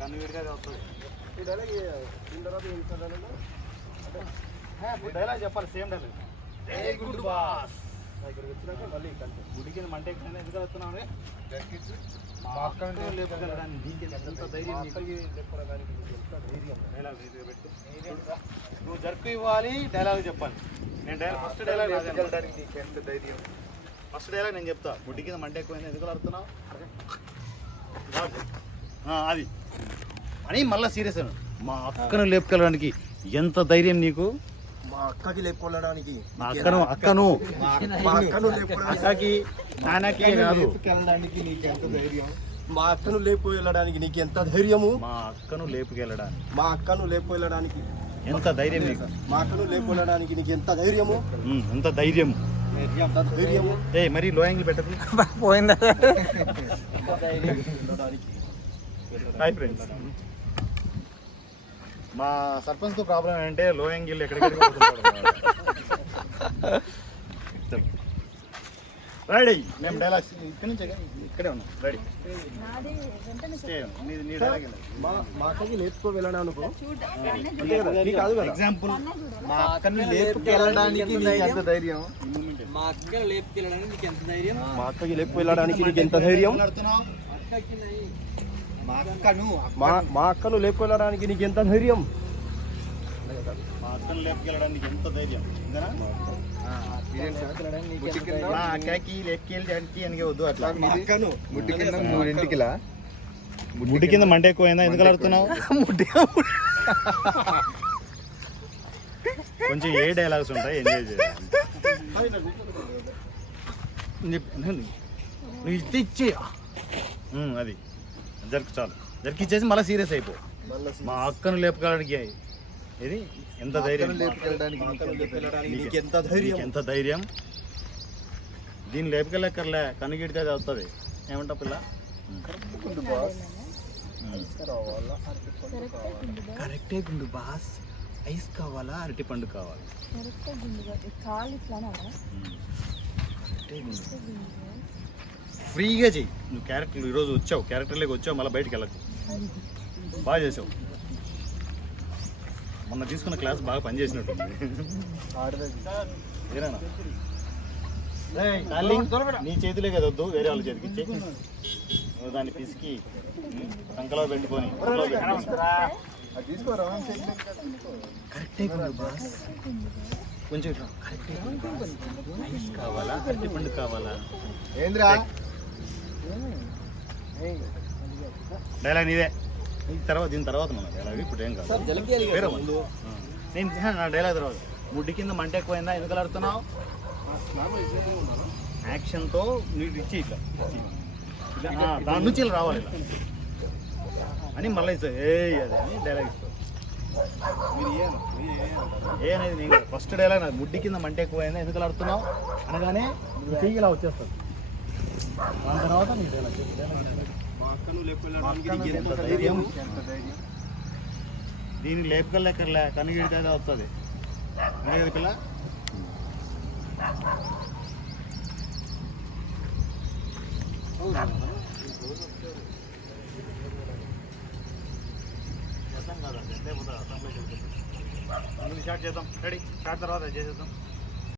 కన్ను విడిగా వస్తుంది. ఈ డైలాగ్ దీని తర్వాత డైలాగ్ చెప్పాలి. Same dialogue. A good boss ఇక్కడికి వచ్చినాక మళ్ళీ గుడికి మంటే ఎందుకు వస్తున్నావు? నువ్వు జరుపు ఇవ్వాలి, డైలాగ్ చెప్పాలి. నేను ఫస్ట్ డైలాగ్ నేను చెప్తా. గుడ్డి కింద మంట ఎక్కువైంది ఎందుకు అడుగుతున్నావు అది అని మళ్ళీ సీరియస్ అను. మా అక్కను లేపుకెళ్ళడానికి ఎంత ధైర్యం నీకు? మా అక్కకి లేపుకెళ్ళడానికి అక్కకి నాన్నకి కాదు, నీకెంత ధైర్యం? మా అక్కను లేపుకెళ్ళడానికి నీకు ఎంత ధైర్యము? మా అక్కను లేపుకెళ్ళడానికి ఎంత ధైర్యం నీకు? మా అక్కను లేపుకెళ్ళడానికి నీకు ఎంత ధైర్యము? ఎంత ధైర్యం? ఏ మరి లో యాంగిల్ పెట్టదు. పోయిందా? హాయ్ ఫ్రెండ్స్, మా సర్పంచ్తో ప్రాబ్లం ఏంటంటే లో యాంగిల్ ఎక్కడికి రెడీ. మేము డైలాగ్స్ ఇక్కడి నుంచి ఇక్కడే ఉన్నాం. రెడీ. మా అక్కకి లేపుకో వెళ్ళడానికి ఎగ్జాంపుల్, మా అక్కని లేపుకెళ్ళడానికి నీకు ఎంత ధైర్యం? మా అక్కను లేపుకెళ్ళడానికి నీకు ఎంత ధైర్యం? మా అక్కకి లేపుకెళ్ళడానికి నీకు ఎంత ధైర్యం? మా అక్కను లేపుకెళ్ళడానికి నీకు ఎంత ధైర్యం? మా అక్కను లేపుకెళ్ళడానికి ఎంత ధైర్యం? మా అక్కకి లేపుకెళ్ళడానికి అని వద్దు. అట్లా ముడ్డి కింద మంట ఎక్కువైందా ఎందుకు అడుగుతున్నావు? కొంచెం ఏ డైలాగ్స్ ఉంటాయి ఎంజాయ్ చేయాలి. నువ్వు ఇచ్చే అది జరుకు చాలు. జరికిచ్చేసి మళ్ళీ సీరియస్ అయిపో. మా అక్కను లేపుకెళ్ళడానికి ఇది ఎంత ధైర్యం? ఎంత ధైర్యం? దీన్ని లేపుకెళ్ళక్కర్లే, కనుగిడితే అది వస్తుంది. ఏమంటా పిల్ల? కరెక్టే గుండు బాస్. ఐస్ కావాలా, అరటి పండు కావాలి? ఫ్రీగా చెయ్యి. నువ్వు క్యారెక్టర్ ఈరోజు వచ్చావు, క్యారెక్టర్లోకి వచ్చావు, మళ్ళీ బయటికి వెళ్ళకు. బాగా చేసావు. మొన్న తీసుకున్న క్లాస్ బాగా పనిచేసినట్టుంది. నీ చేతిలే కదా వద్దు, వేరే వాళ్ళ చేతికి ఇచ్చి దాన్ని పిసికి సంకలో పెట్టుకొని కరెక్టే గుండు బాస్. కొంచెం కరెక్టే. ఐస్ కావాలా, అరటి పండు కావాలా? ఏంద్రా డైలాగ్ నీదే. దీని తర్వాత మన డైలాగ్ ఇప్పుడు ఏం కాదు. వేరే నేను నా డైలాగ్ తర్వాత ముడ్డి కింద మంట ఎక్కువైందా ఎందుకు అడుగుతున్నావు? యాక్షన్తో నీకు ఇచ్చి ఇట్లా దాని నుంచి ఇలా రావాలి ఇలా అని మళ్ళీ ఇస్తా. ఏ అది అని డైలాగ్ ఇస్తావు. ఏ అనేది నేను ఫస్ట్ డైలాగ్ నాది. ముడ్డి కింద మంట ఎక్కువైందా ఎందుకు అడుగుతున్నావు అనగానే చెయ్యి ఇలా వచ్చేస్తుంది. దాని తర్వాత నీ డైలాగ్ ధైర్యం. దీన్ని లేపుకెళ్ళక్కర్లే, కనుగిడితే అదే వస్తుంది. అంతే కదా పిల్ల? స్టార్ట్ చేద్దాం. రెడీ? స్టార్ట్ తర్వాత చేసేద్దాం.